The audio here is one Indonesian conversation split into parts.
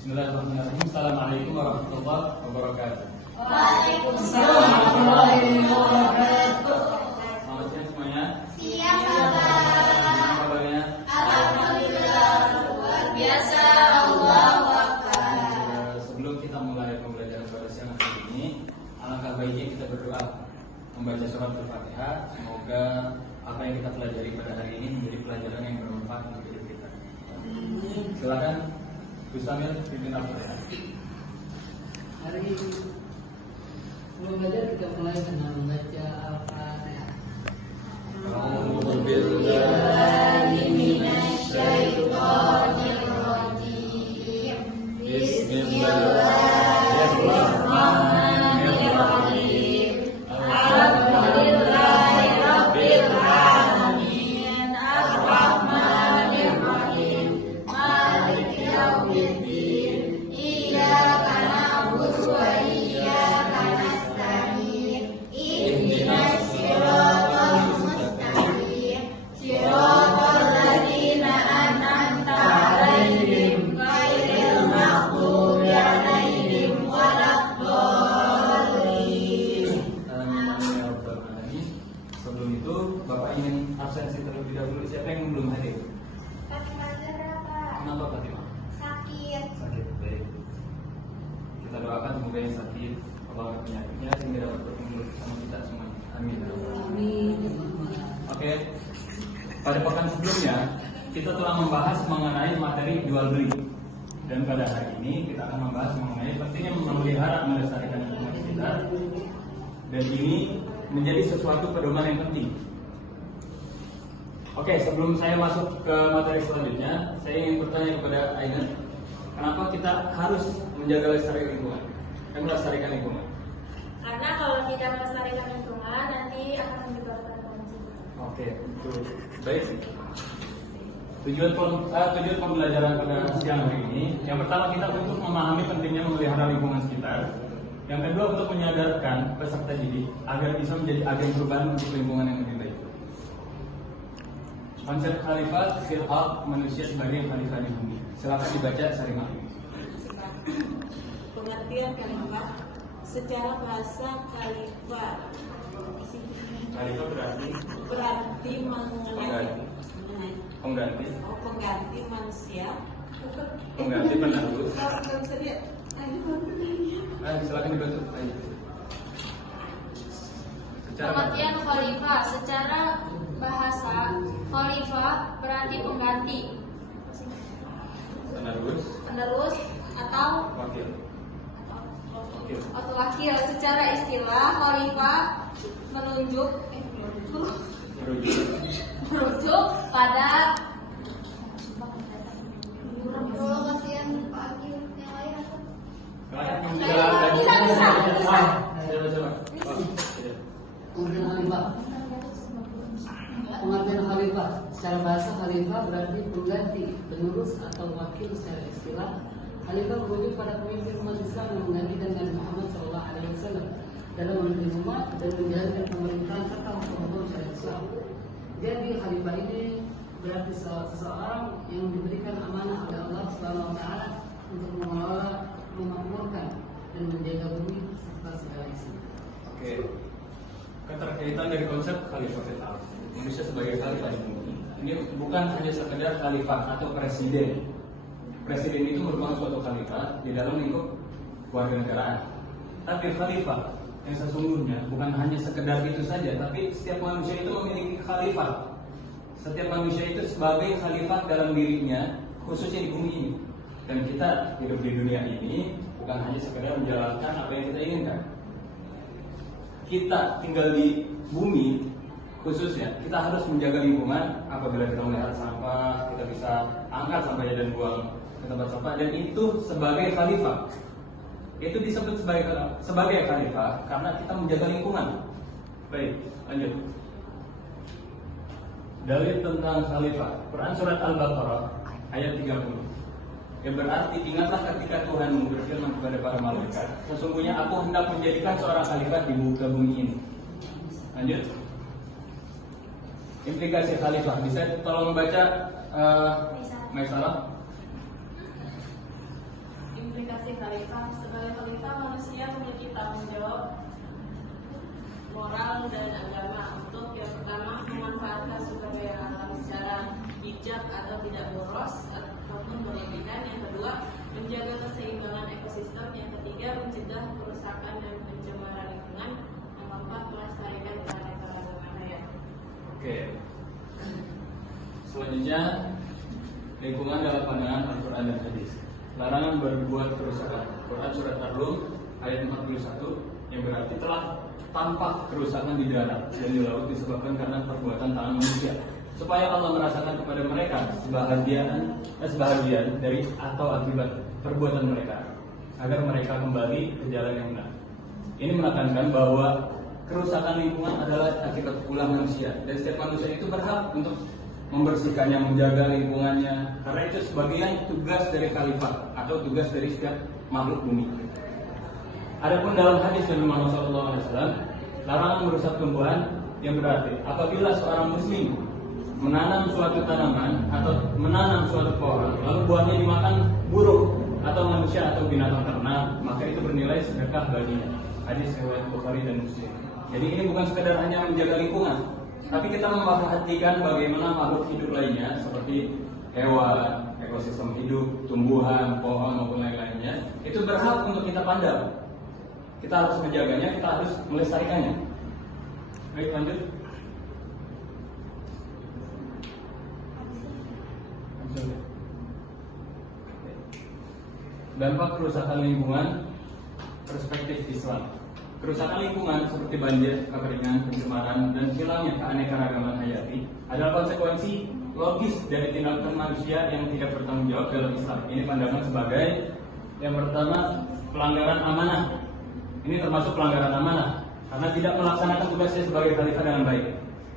Bismillahirrahmanirrahim. Assalamualaikum warahmatullahi wabarakatuh. Waalaikumsalam warahmatullahi wabarakatuh. Selamat siang semuanya. Siang, Bapak. Gimana kabarnya? Alhamdulillah, luar biasa. Allahu Akbar. Sebelum kita mulai pembelajaran pada siang hari ini, alangkah baiknya kita berdoa membaca surat Al-Fatihah. Semoga apa yang kita pelajari pada hari ini menjadi pelajaran yang bermanfaat untuk hidup kita. Silakan Gus Samir pimpin Al-Fatihah. Hari sebelum belajar kita mulai dengan membaca Al-Fatihah. A'udzu billahi minasyaitonir rajim. Bismillahirrahmanirrahim. Alhamdulillahirabbil alamin. Arrahmanir rahim. Maliki yaumiddin. Iyyaka na'budu wa iyyaka nasta'in. Ihdinas siratal mustaqim. Siratal ladzina an'amta 'alaihim ghairil maghdubi 'alaihim waladdallin. Sebelum itu, Bapak ingin absensi terlebih dahulu. Siapa yang belum hadir? Kenapa Fatimah? Sakit. Sakit, baik. Kita doakan semoga yang sakit Allah angkat penyakitnya sehingga dapat bertemu bersama kita semuanya. Amin. Amin. Oke. Pada pekan sebelumnya kita telah membahas mengenai materi jual beli. Dan pada hari ini kita akan membahas mengenai pentingnya memelihara melestarikan lingkungan sekitar. Dan ini menjadi sesuatu pedoman yang penting. Oke, sebelum saya masuk ke materi selanjutnya, saya ingin bertanya kepada Aina, kenapa kita harus menjaga melestarikan lingkungan? Karena kalau kita melestarikan lingkungan nanti akan menyebabkan polusi. Oke, betul. Baik. Tujuan pembelajaran pada siang hari ini, yang pertama kita untuk memahami pentingnya memelihara lingkungan sekitar. Yang kedua untuk menyadarkan peserta didik agar bisa menjadi agen perubahan untuk lingkungan yang lebih baik. Konsep khalifah fil ard, manusia sebagai khalifah di bumi. Silakan dibaca Sarimah. Pengertian khalifah secara bahasa khalifah Khalifah berarti pengganti manusia. Pengganti penerus. Ayo, Silakan dibantu. Ayo. Pengertian khalifah secara bahasa khalifah berarti pengganti, penerus atau Wakil. wakil. Secara istilah khalifah merujuk pada Kasihan pagi yang lain apa? Bisa. Pengertian khalifah. Pengertian khalifah secara bahasa khalifah berarti pengganti, penerus atau wakil. Secara istilah khalifah merujuk pada pemimpin umat Islam yang menggantikan Nabi Muhammad SAW dalam memimpin umat dan menjalankan pemerintahan serta hukum syariat Islam. Jadi khalifah ini berarti seseorang yang diberikan amanah oleh Allah Subhanahu wa taala untuk mengelola, memakmurkan dan menjaga bumi serta segala isi. Oke. Keterkaitan dari konsep khalifah fil ard, manusia sebagai khalifah di bumi. Ini bukan hanya sekedar khalifah atau presiden. Presiden itu merupakan suatu khalifah di dalam lingkup kewarganegaraan. Tapi khalifah yang sesungguhnya bukan hanya sekedar itu saja, tapi setiap manusia itu memiliki khalifah. Setiap manusia itu sebagai khalifah dalam dirinya, khususnya di bumi ini. Dan kita hidup di dunia ini bukan hanya sekedar menjalankan apa yang kita inginkan. Kita tinggal di bumi, khususnya kita harus menjaga lingkungan. Apabila kita melihat sampah, kita bisa angkat sampahnya dan buang ke tempat sampah. Dan itu sebagai khalifah. Itu disebut sebagai khalifah karena kita menjaga lingkungan. Baik, lanjut. Dalil tentang khalifah, Quran surat Al-Baqarah ayat 30. Yang berarti ingatlah ketika Tuhanmu berfirman kepada para malaikat, sesungguhnya aku hendak menjadikan seorang khalifah di muka bumi ini. Lanjut. Implikasi khalifah, bisa tolong membaca Maisalah? khalifah. Sebagai khalifah, manusia memiliki tanggung jawab moral dan agama untuk yang pertama memanfaatkan sumber daya alam secara bijak atau tidak boros ataupun berlebihan. Yang kedua, menjaga keseimbangan ekosistem. Yang ketiga, mencegah kerusakan dan pencemaran lingkungan. Yang keempat, melestarikan keanekaragaman hayat. Oke. Selanjutnya, lingkungan dalam pandangan Al-Quran dan Hadis. Larangan berbuat kerusakan. Quran surat Ar-Rum ayat 41 yang berarti telah tampak kerusakan di darat dan di laut disebabkan karena perbuatan tangan manusia, supaya Allah merasakan kepada mereka sebahagian dari atau akibat perbuatan mereka, agar mereka kembali ke jalan yang benar. Ini menekankan bahwa kerusakan lingkungan adalah akibat ulah manusia, dan setiap manusia itu berhak untuk membersihkannya, menjaga lingkungannya, karena itu sebagian tugas dari khalifah atau tugas dari setiap makhluk bumi. Adapun dalam hadis Nabi Muhammad SAW, larangan merusak tumbuhan yang berarti apabila seorang muslim menanam suatu tanaman atau menanam suatu pohon, lalu buahnya dimakan burung atau manusia atau binatang ternak, maka itu bernilai sedekah baginya. Hadis riwayat Bukhari dan Muslim. Jadi ini bukan sekedar hanya menjaga lingkungan, tapi kita memperhatikan bagaimana makhluk hidup lainnya seperti hewan, ekosistem hidup, tumbuhan, pohon maupun lain-lainnya, itu berhak untuk kita pandang. Kita harus menjaganya, kita harus melestarikannya. Baik, lanjut. Dampak kerusakan lingkungan, perspektif Islam. Kerusakan lingkungan seperti banjir, kekeringan, pencemaran, dan hilangnya keanekaragaman hayati adalah konsekuensi logis dari tindakan manusia yang tidak bertanggung jawab dalam Islam. Ini pandangan sebagai yang pertama, pelanggaran amanah. Ini termasuk pelanggaran amanah karena tidak melaksanakan tugasnya sebagai khalifah dengan baik.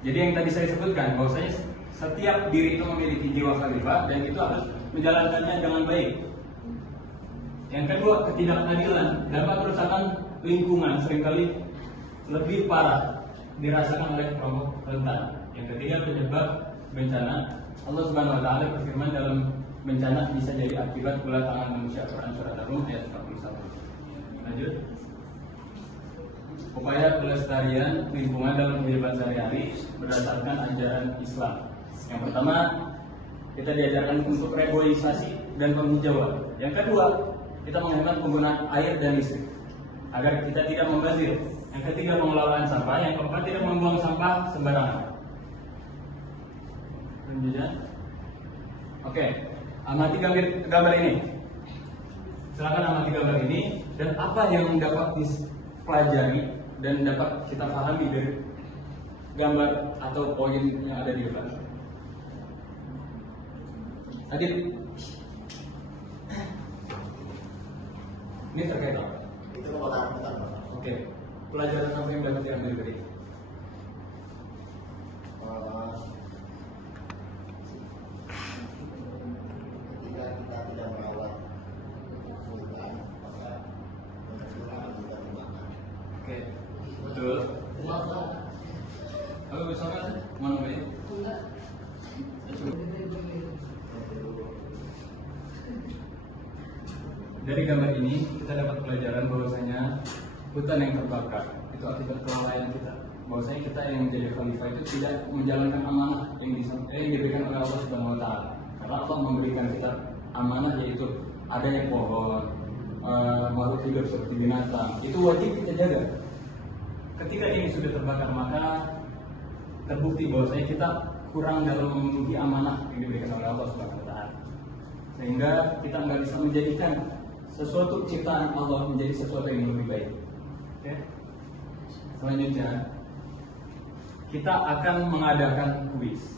Jadi yang tadi saya sebutkan, bahwasanya setiap diri itu memiliki jiwa khalifah dan itu harus menjalankannya dengan baik. Yang kedua, ketidakadilan. Dampak kerusakan lingkungan seringkali lebih parah dirasakan oleh kelompok rentan. Yang ketiga, penyebab bencana. Allah Subhanahu wa taala berfirman dalam bencana bisa jadi akibat ulah tangan manusia. Quran surat Ar-Rum ayat 41. Lanjut. Upaya pelestarian lingkungan dalam kehidupan sehari-hari berdasarkan ajaran Islam. Yang pertama, kita diajarkan untuk reboisasi dan penghijauan. Yang kedua, kita menghemat penggunaan air dan listrik agar kita tidak membazir. Yang ketiga, pengelolaan sampah. Yang keempat, tidak membuang sampah sembarangan. Lanjutnya. Oke, amati gambar ini. Silakan amati gambar ini dan apa yang dapat dipelajari dan dapat kita pahami dari gambar atau poin yang ada di depan. Adit, ini terkait apa? Itu kepotaan pertama. Oke, pelajaran apa yang dapat diambil dari ini? Ketika kita tidak merawat hutan, maka pencemaran akan kita timbulkan. Oke, betul. Halo, bersama mana Mbak? Enggak. Dari gambar ini kita dapat pelajaran bahwasanya hutan yang terbakar itu akibat kelalaian kita. Bahwasanya kita yang menjadi khalifah itu tidak menjalankan amanah yang diberikan oleh Allah Subhanahu wa taala. Karena Allah memberikan kita amanah yaitu adanya pohon, makhluk hidup seperti binatang. Itu wajib kita jaga. Ketika ini sudah terbakar, maka terbukti bahwasanya kita kurang dalam memenuhi amanah yang diberikan oleh Allah Subhanahu wa taala. Sehingga kita nggak bisa menjadikan sesuatu ciptaan Allah menjadi sesuatu yang lebih baik. Oke. Selanjutnya kita akan mengadakan kuis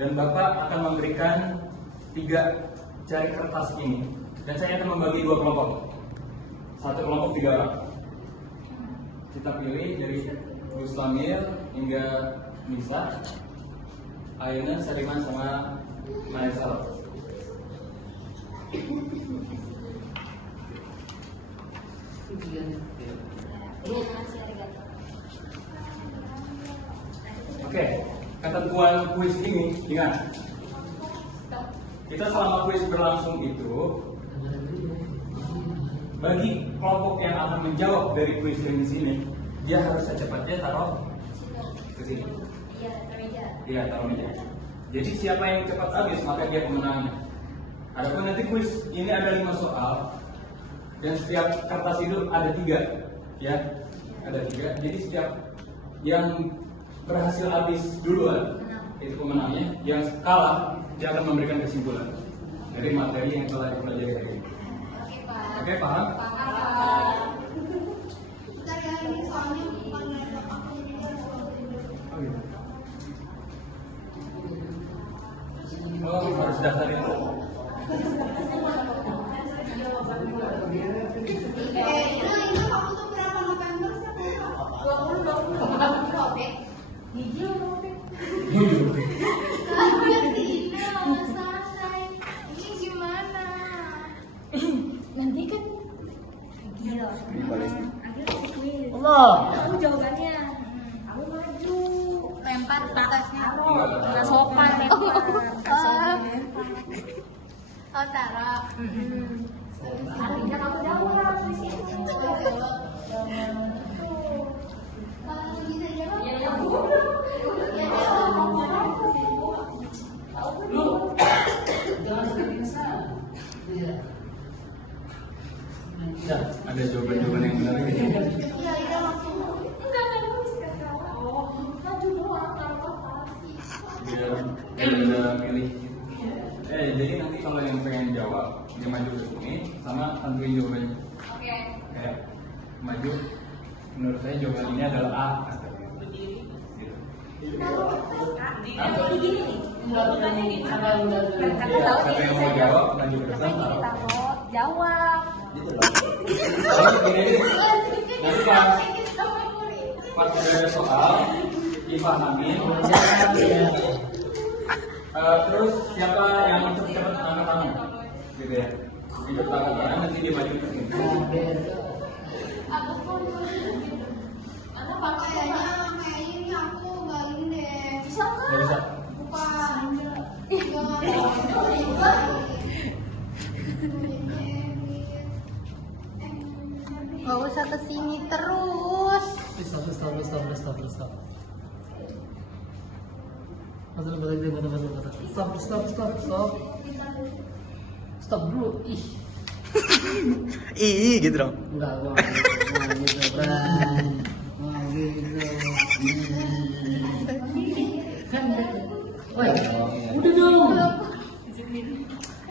dan Bapak akan memberikan 3 jari kertas ini dan saya akan membagi 2 kelompok. Satu kelompok 3 orang. Kita pilih dari Rustamil hingga Nisa, Aina, Saliman sama Maisal. Oke, ketentuan kuis ini ingat. Kita selama kuis berlangsung itu bagi kelompok yang akan menjawab dari kuis ringan ini, dia harus secepatnya taruh ke sini. Iya, meja. Iya, taruh meja. Jadi siapa yang cepat habis maka dia pemenangnya. Adapun nanti kuis ini ada 5 soal dan setiap kertas itu ada 3, ya, ada 3. Jadi setiap yang berhasil habis duluan itu pemenangnya. Yang kalah dia akan memberikan kesimpulan dari materi yang telah dipelajari hari ini. Oke, Pak. Oke, paham? Bentar ya, ini soalnya bukan laptop aku, jadi harus Oh, harus daftarin. ini kamu tuh berapa November sih? 20 robek. Gigi robek. Tidak selesai. Ini gimana? Nanti kan gila. Allah. Aku jawabannya. Aku maju. Lempar kertasnya. Nggak sopan lempar. Oh, taruh. Artinya kamu jawab di situ. Kalau bisa jawab. Ya udah. Ya jawab. Lu jangan sampai ke sana. Iya. Ya, ada jawaban-jawaban yang menarik. Iya, iya langsung. Enggak nulis kan kamu. Maju doang kalau apa. Biar udah pilih. Jadi nanti kalau yang pengen jawab dia maju ke sini sama tentuin jawabannya. Oke. Kayak maju. Menurut saya jawaban ini adalah A. Kalau begini nih. Enggak udah. Iya, siapa yang mau jawab maju ke depan. Makanya kita mau jawab. Nanti pas udah ada soal dipahami. Terus siapa yang cepat angkat tangan, gitu ya? Itu angkat tangan nanti dia maju ke sini. Aku pun. Kayaknya ini aku balik deh. Bisa Nggak bisa. Bukan. Gak usah kesini terus. Stop. Stop. Stop dulu. Ih. Ih gitu dong. Enggak, mau gitu kan. Mau gitu. Woi, udah dong.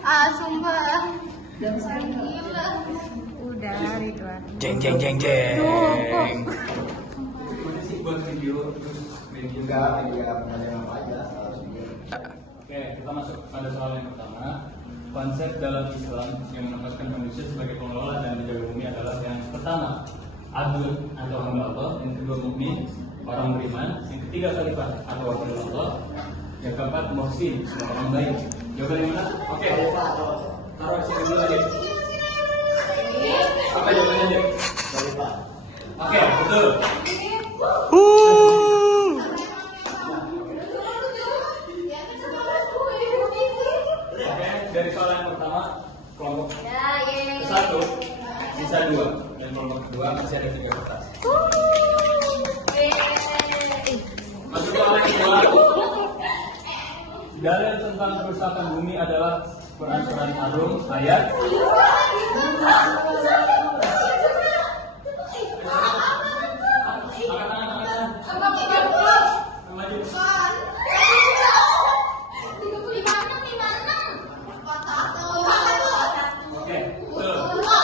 Ah, sumpah. Jangan sakit. Gila. Udah, Ridwan. Jeng. Mana sih buat video terus video Enggak, media pembelajaran apa aja harus dia. Oke, kita masuk pada soal yang pertama. Konsep dalam Islam yang menempatkan manusia sebagai pengelola dan menjaga bumi adalah yang pertama, abd atau hamba Allah, yang kedua mukmin, orang beriman, yang ketiga khalifah atau wakil Allah, yang keempat muhsin, orang baik. Jawaban yang mana? Oke. Taruh sini dulu aja. Apa jawabannya aja? Khalifah. Oke, betul. Oke, dari soal yang pertama, kelompok satu sisa 2 dan kelompok kedua masih ada 3 kertas. Masuk soal yang kedua. Dalil tentang kerusakan bumi adalah Quran Surah Ar-Rum ayat. Oke, betul.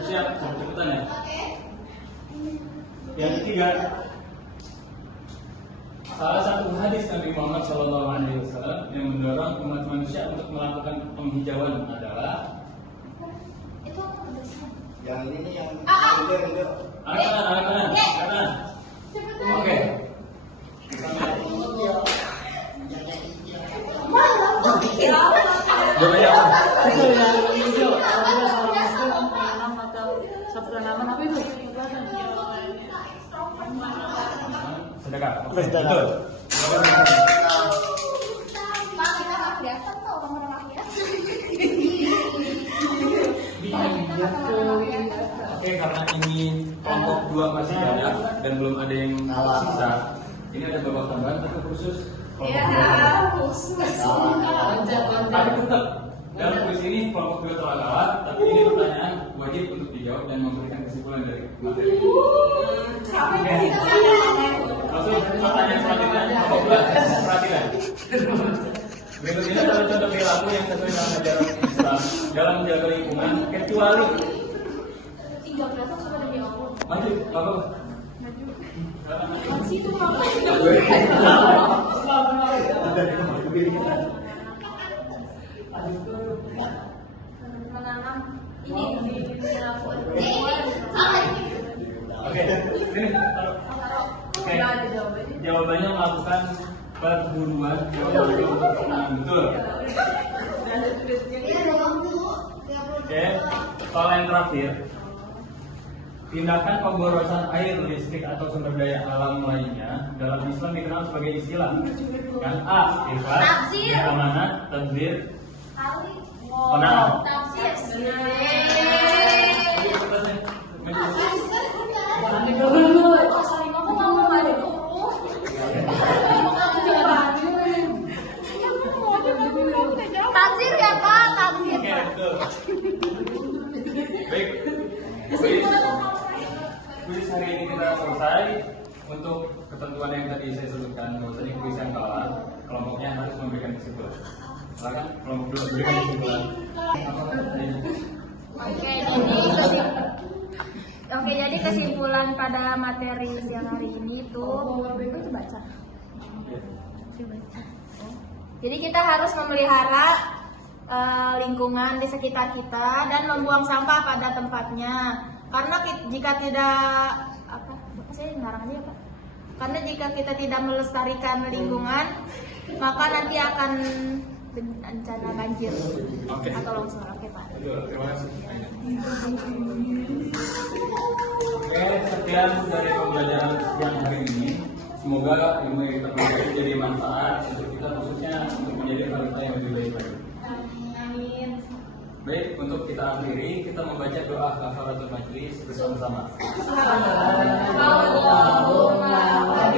Siap, cepetan ya. Yang ketiga, salah satu hadis Nabi Muhammad SAW yang mendorong umat manusia untuk melakukan penghijauan adalah Yang ini nih yang mundur. anak kanan. Oke. Jawabannya apa? Itu yang hijau. Apabila seorang muslim menanam atau satu tanaman apa itu? Sedekah. Oke, Sedekah. betul. Kita kelihatan kok orang-orang rakyat. Oke, karena ini kelompok 2 masih banyak dan belum ada yang sisa, ini ada babak tambahan atau khusus? Tapi tetap dalam kuis ini kelompok 2 telah kalah, tapi ini pertanyaan wajib untuk dijawab dan memberikan kesimpulan dari materi. Langsung pertanyaan selanjutnya, kelompok 2 perhatikan. Berikut ini adalah contoh perilaku yang sesuai dengan ajaran Islam dalam menjaga lingkungan, kecuali maju, apa? Menanam ini Oke, ini. Oke, jawabannya melakukan perburuan untuk menanam, betul. Iya dong tuh. Oke, soal yang terakhir, tindakan pemborosan air, listrik atau sumber daya alam lainnya dalam Islam dikenal sebagai istilah. Kan A, infak, Tafsir. amanat, tadbir, kali penanam. tafsir. Aku mau ada guru. Tafsir ya Pak, tafsir. Oke, betul. Baik, kuis hari ini kita selesai. Untuk ketentuan yang tadi saya sebutkan, bahwasanya kuis yang kalah, kelompoknya harus memberikan kesimpulan. Silakan kelompok 2 berikan kesimpulan. Oke, jadi kesimpulan pada materi siang hari ini tuh itu baca. Jadi kita harus memelihara lingkungan di sekitar kita dan membuang sampah pada tempatnya. Karena jika tidak apa sih ngarang aja Pak? Karena jika kita tidak melestarikan lingkungan, maka nanti akan bencana banjir atau longsor. Oke Pak. Terima kasih. Oke, sekian dari pembelajaran siang hari ini. Semoga ilmu yang kita pelajari menjadi manfaat untuk kita, khususnya untuk menjadi khalifah yang lebih baik lagi. Amin. Baik, untuk kita akhiri, kita membaca doa kafaratul majlis bersama-sama. Allahumma